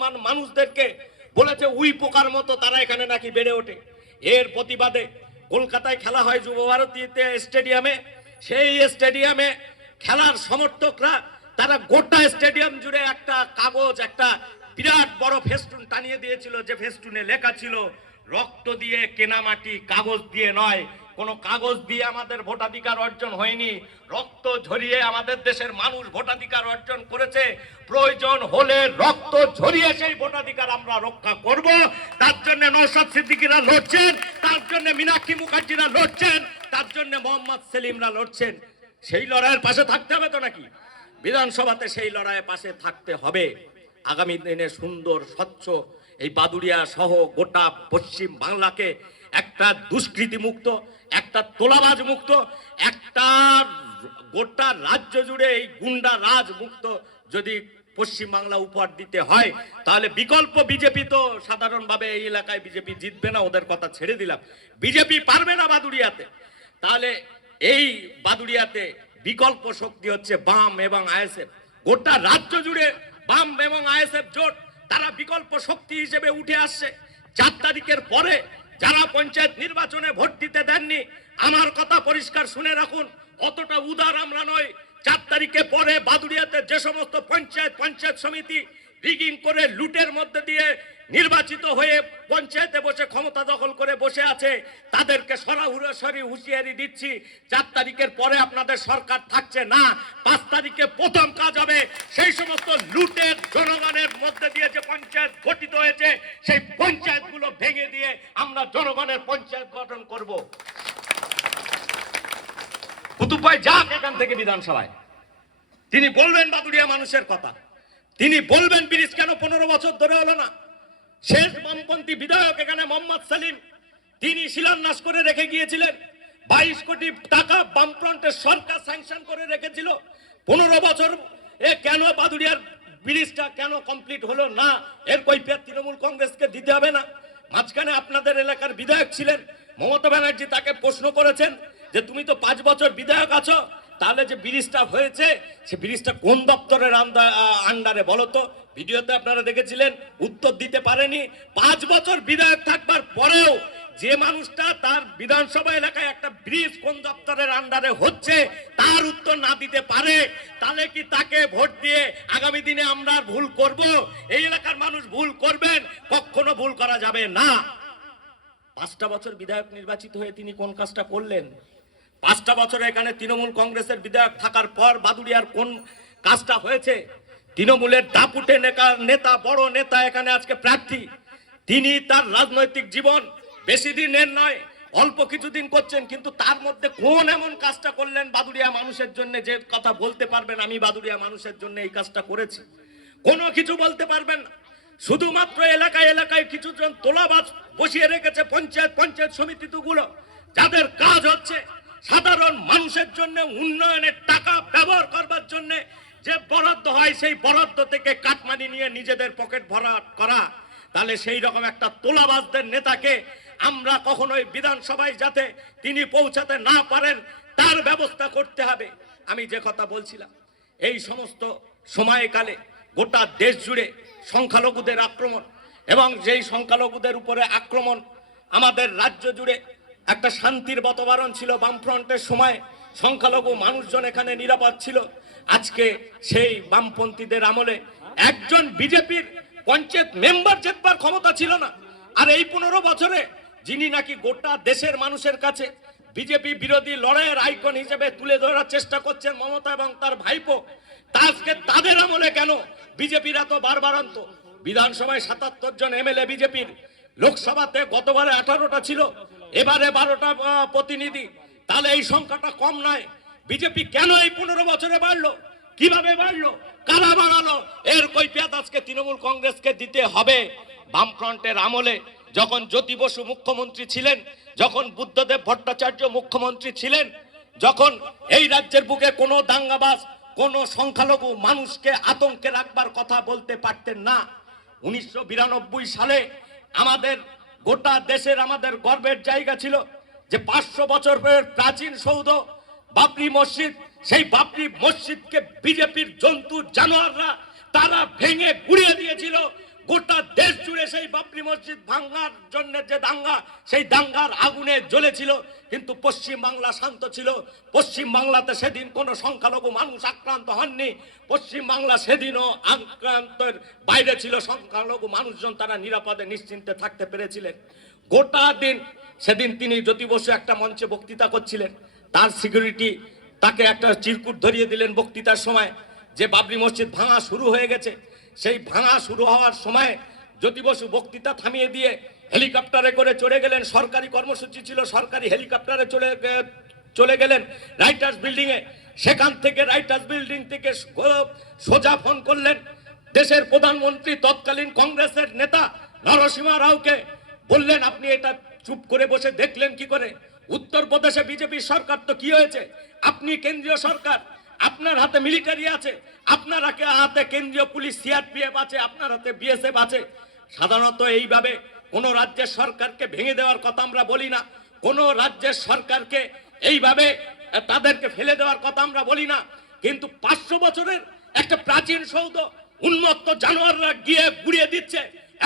মুসলমান মানুষদেরকে বলেছে উই পোকার মতো তারা এখানে নাকি বেড়ে ওঠে। এর প্রতিবাদে কলকাতায় খেলা হয় যুবভারতীতে স্টেডিয়ামে। সেই স্টেডিয়ামে খেলার সমর্থকরা তারা গোটা স্টেডিয়াম জুড়ে একটা কাগজ, একটা বিরাট বড় ফেস্টুন টানিয়ে দিয়েছিল, যে ফেস্টুনে লেখা ছিল রক্ত দিয়ে কেনা মাটি, কাগজ দিয়ে নয়। কোনো কাগজ দিয়ে আমাদের ভোটাধিকার অর্জন হয়নি, রক্ত ঝরিয়ে আমাদের দেশের মানুষ ভোটাধিকার অর্জন করেছে। প্রয়োজন হলে রক্ত ঝরিয়ে সেই ভোটাধিকার আমরা রক্ষা করব। তার জন্য নওশাদ সিদ্দিকীরা লড়ছেন, তার জন্য মীনাক্ষী মুখার্জিরা লড়ছেন, তার জন্য মোহাম্মদ সেলিমরা লড়ছেন। সেই লড়াইয়ের পাশে থাকতে হবে তো নাকি? বিধানসভাতে সেই লড়াইয়ের পাশে থাকতে হবে। আগামী দিনে সুন্দর স্বচ্ছ এই বাদুড়িয়া সহ গোটা পশ্চিম বাংলাকে একটা দুষ্কৃতি মুক্ত, একটা তোলাবাজ মুক্ত, একটা গোটা রাজ্য জুড়ে এই গুন্ডা রাজ মুক্ত যদি পশ্চিম বাংলা উপহার দিতে হয়, তাহলে বিকল্প বিজেপি তো সাধারণভাবে এই এলাকায় বিজেপি জিতবে না, ওদের কথা ছেড়ে দিলাম। বিজেপি পারবে না বাদুড়িয়াতে, তাহলে এই বাদুড়িয়াতে বিকল্প শক্তি হচ্ছে বাম এবং আইএসএফ। গোটা রাজ্য জুড়ে বাম এবং আইএসএফ জোট তারা বিকল্প শক্তি হিসেবে উঠে আসছে। 4 তারিখের পরে যারা পঞ্চায়েত নির্বাচনে ভোট দিতে দেননি, আমার কথা পরিষ্কার শুনে রাখুন, অতটা উদার আমরা নই। 4 তারিখে পরে বাদুড়িয়াতে যে সমস্ত পঞ্চায়েত সমিতি রিগিং করে লুটের মধ্যে দিয়ে নির্বাচিত হয়ে পঞ্চায়েতে বসে ক্ষমতা দখল করে বসে আছে, তাদেরকে সরাসরি হুঁশিয়ারি দিচ্ছি, 4 তারিখের পরে আপনাদের সরকার থাকছে না। 5 তারিখে প্রথম কাজ হবে সেই সমস্ত লুটের জনগণের মধ্যে দিয়ে যে পঞ্চায়েত গঠিত হয়েছে, সেই পঞ্চায়েতগুলো ভেঙে দিয়ে আমরা জনগণের পঞ্চায়েত গঠন করব। কুতুব ভাই যাক এখান থেকে বিধানসভায়, তিনি বলবেন বাদুড়িয়া মানুষের কথা, তিনি বলবেন ব্রিজ কেন 15 বছর ধরে হলো না। শেষ বামপন্থী বিধায়ক এখানে মোহাম্মদ সেলিম, তিনি শিলান্যাস করে রেখে গিয়েছিলেন। 22 কোটি টাকা বামফ্রন্টের সরকার স্যাংশন করে রেখেছিল। 15 বছর কেন বাদুড়িয়ার ব্রিজটা কেন কমপ্লিট হলো না, এর কৈফিয়ত তৃণমূল কংগ্রেসকে দিতে হবে না? মাঝখানে আপনাদের এলাকার বিধায়ক ছিলেন মমতা ব্যানার্জি, তাকে প্রশ্ন করেছেন যে তুমি তো 5 বছর বিধায়ক আছো, তাহলে যে ব্রিজটা হয়েছে সে ব্রিজটা কোন দপ্তরের আন্ডারে বলো তো? ভিডিওতে আপনারা দেখেছিলেন, উত্তর দিতে পারেনি। 5 বছর বিধায়ক থাকবার পরেও যে মানুষটা তার বিধানসভা এলাকায় একটা ব্রিজ কোন দপ্তরের আন্ডারে হচ্ছে তার উত্তর না দিতে পারে, তাহলে কি তাকে ভোট দিয়ে আগামী দিনে আমরা ভুল করব? এই এলাকার মানুষ ভুল করবেন? কখনো ভুল করা যাবে না। 5টা বছর বিধায়ক নির্বাচিত হয়ে তিনি কোন কাজটা করলেন? 5টা বছর এখানে তৃণমূল কংগ্রেসের বিধায়ক থাকার পর বাদুড়িয়ার কোন কাজটা হয়েছে? তৃণমূলের দাপুটে নেতা, বড় নেতা এখানে আজকে প্রার্থী, তিনি তার রাজনৈতিক জীবন বেশি দিনের নয়, অল্প কিছুদিন করছেন, কিন্তু তার মধ্যে কোন এমন কাজটা করলেন বাদুড়িয়া মানুষের জন্য যে কথা বলতে পারবেন আমি বাদুড়িয়া মানুষের জন্য এই কাজটা করেছি? কোনো কিছু বলতে পারবেন না। শুধুমাত্র এলাকায় এলাকায় কিছুজন তোলাবাজ বসিয়ে রেখেছে পঞ্চায়েত সমিতিগুলো, যাদের কাজ হচ্ছে সাধারণ মানুষের জন্য উন্নয়নের টাকা ব্যবহার করবার জন্য যে বরাদ্দ হয় সেই বরাদ্দ থেকে কাটমানি নিয়ে নিজেদের পকেট ভরা করা। তাহলে সেই রকম একটা তোলাবাজদের নেতাকে আমরা কখনোই বিধানসভায় যাতে তিনি পৌঁছাতে না পারেন তার ব্যবস্থা করতে হবে। আমি যে কথা বলছিলাম, এই সমস্ত সময়কালে গোটা দেশ জুড়ে সংখ্যালঘুদের আক্রমণ, এবং যেই সংখ্যালঘুদের উপরে আক্রমণ আমাদের রাজ্য জুড়ে একটা শান্তির বাতাবরণ ছিল বামফ্রন্টের সময়, সংখ্যালঘু মানুষজন এখানে নিরাপদ ছিল। আজকে সেই বামপন্থীদের আমলে একজন বিজেপির পঞ্চায়েত মেম্বার জেতবার ক্ষমতা ছিল না। আর এই 15 বছরে যিনি নাকি গোটা দেশের মানুষের কাছে বিজেপি বিরোধী লড়াইয়ের আইকন হিসেবে তুলে ধরার চেষ্টা করছেন মমতা এবং তার ভাইপো, আজকে তাদের আমলে কেন বিজেপির এত বারবারান্ত? বিধানসভায় 77 জন এমএলএ বিজেপির, লোকসভাতে গতবারে 18টা ছিল, এবারে 12টা প্রতিনিধি, তাহলে এই সংখ্যাটা কম নয়। বিজেপি কেন এই 15 বছরে বাড়লো? কিভাবে বাড়লো? কারা বাড়ালো? এর কৈফিয়ত আজকে তৃণমূল কংগ্রেসকে দিতে হবে। বামফ্রন্টের আমলে যখন জ্যোতি বসু মুখ্যমন্ত্রী ছিলেন, যখন বুদ্ধদেব ভট্টাচার্য মুখ্যমন্ত্রী ছিলেন, যখন এই রাজ্যের বুকে কোনো দাঙ্গাবাজ, কোনো সংখ্যালঘু মানুষকে আতঙ্কে রাখবার কথা বলতে পারতেন না। 1992 সালে আমাদের গোটা দেশের আমাদের গর্বের জায়গা ছিল যে 500 বছরের প্রাচীন সৌধ বাবরি মসজিদ, সেই বাবরি মসজিদকে বিজেপির জন্তু জানোয়াররা তারা ভেঙে গুড়িয়ে দিয়েছিল। গোটা দেশ জুড়ে সেই বাবরি মসজিদ ভাঙার জন্য যে দাঙ্গা, সেই দাঙ্গার আগুনে জ্বলেছিল, কিন্তু পশ্চিম বাংলা শান্ত ছিল। পশ্চিম বাংলাতে সেদিন কোনো সংখ্যালঘু মানুষ আক্রান্ত হননি। পশ্চিম বাংলা সেদিনও আক্রান্তের বাইরে ছিল, সংখ্যালঘু মানুষজন তারা নিরাপদে নিশ্চিন্তে থাকতে পেরেছিলেন। গোটা দিন সেদিন তিনি জ্যোতি বসু একটা মঞ্চে বক্তৃতা করছিলেন, তার সিকিউরিটি তাকে একটা চিরকুট ধরিয়ে দিলেন বক্তৃতার সময় যে বাবরি মসজিদ ভাঙা শুরু হয়ে গেছে। সেই ভাঙা শুরু হওয়ার সময় জ্যোতি বসু বক্তৃতা থামিয়ে দিয়ে হেলিকপ্টারে করে চলে গেলেন, সরকারি কর্মসূচি ছিল, সরকারি হেলিকপ্টারে চলে গেলেন রাইটার্স বিল্ডিং এ। সেখান থেকে রাইটার্স বিল্ডিং থেকে সোজা ফোন করলেন দেশের প্রধানমন্ত্রী তৎকালীন কংগ্রেসের নেতা নরসিংহ রাওকে, বললেন আপনি এটা চুপ করে বসে দেখলেন কি করে? উত্তরপ্রদেশে বিজেপি সরকার তো কি হয়েছে? আপনি কেন্দ্রীয় সরকার, আপনার হাতে মিলিটারি আছে, আপনার হাতে কেন্দ্রীয় পুলিশ সিআরপিএফ আছে, আপনার হাতে বিএসএফ আছে। সাধারণত এইভাবে কোন রাজ্যের সরকারকে ভেঙে দেওয়ার কথা আমরা বলি না, কোন রাজ্যের সরকারকে এইভাবে তাদেরকে ফেলে দেওয়ার কথা আমরা বলি না। কিন্তু 500 বছরের একটা প্রাচীন সৌধ উন্মত্ত জানোয়াররা গিয়ে গুড়িয়ে দিচ্ছে,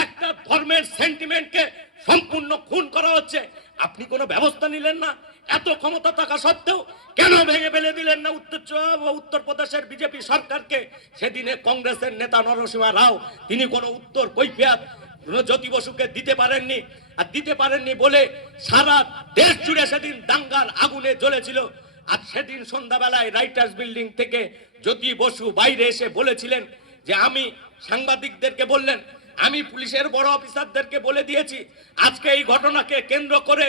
একটা ধর্মের সেন্টিমেন্টকে সম্পূর্ণ খুন করা হচ্ছে। আপনি কোনো ব্যবস্থা নিলেন না? এত ক্ষমতা থাকা সত্ত্বেও কেন ভেঙে ফেলে দিলেন না উত্তরপ্রদেশের বিজেপি সরকারকে? সেদিনে কংগ্রেসের নেতা নরসিংহ রাও তিনি কোনো উত্তর কৈফিয়ত জ্যোতি বসুকে দিতে পারেননি। আর দিতে পারেননি বলে সারা দেশ জুড়ে সেদিন দাঙ্গার আগুনে জ্বলেছিল। আর সেদিন সন্ধ্যাবেলায় রাইটার্স বিল্ডিং থেকে জ্যোতি বসু বাইরে এসে বলেছিলেন যে আমি সাংবাদিকদেরকে বললেন, আমি পুলিশের বড় অফিসারদেরকে বলে দিয়েছি আজকে এই ঘটনাকে কেন্দ্র করে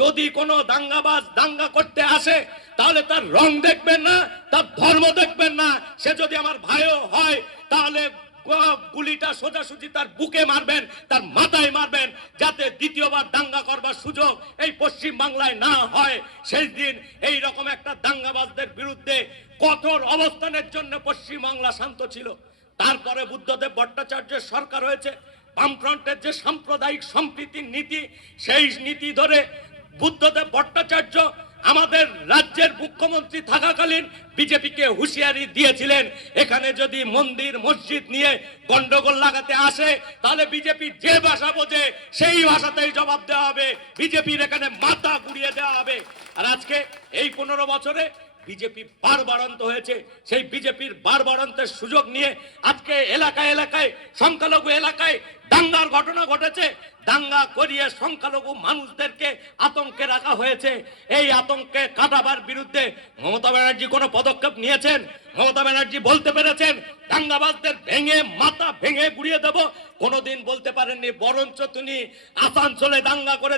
যদি কোনো দাঙ্গাবাজ দাঙ্গা করতে আসে তাহলে তার রং দেখবেন না, তার ধর্ম দেখবেন না। সে যদি আমার ভাইও হয় তাহলে গুলিটা সোজাসুজি তার বুকে মারবেন, তার মাথায় মারবেন, যাতে দ্বিতীয়বার দাঙ্গা করবার সুযোগ এই পশ্চিম বাংলায় না হয়। সেই দিন এই রকম একটা দাঙ্গাবাজদের বিরুদ্ধে কঠোর অবস্থানের জন্য পশ্চিম বাংলা শান্ত ছিল। তারপরে বুদ্ধদেব ভট্টাচার্যের সরকার হয়েছে, বামফ্রন্টের যে সাম্প্রদায়িক সম্প্রীতির নীতি, সেই নীতি ধরে বুদ্ধদেব ভট্টাচার্য আমাদের রাজ্যের মুখ্যমন্ত্রী থাকাকালীন বিজেপিকে হুঁশিয়ারি দিয়েছিলেন এখানে যদি মন্দির মসজিদ নিয়ে গন্ডগোল লাগাতে আসে তাহলে বিজেপি যে ভাষা বোঝে সেই ভাষাতেই জবাব দেওয়া হবে, বিজেপির এখানে মাথা গুড়িয়ে দেওয়া হবে। আর আজকে এই 15 বছরে বিজেপি বারবারন্ত হয়েছে। সেই বিজেপির বারবারন্তের সুযোগ নিয়ে আজকে এলাকায় এলাকায় সংখ্যালঘু এলাকায় দাঙ্গার ঘটনা ঘটেছে। দাঙ্গা করিয়ে সংখ্যালঘু মানুষদেরকে আতঙ্কে রাখা হয়েছে। এই আতঙ্কে কাটাবার বিরুদ্ধে মমতা ব্যানার্জি কোনো পদক্ষেপ নিয়েছেন? মমতা ব্যানার্জি বলতে পেরেছেন দাঙ্গাবাজদের ভেঙে মাথা ভেঙে গুড়িয়ে দেব? কোনোদিন বলতে পারেননি। বরঞ্চ তিনি আসানসোলে দাঙ্গা করে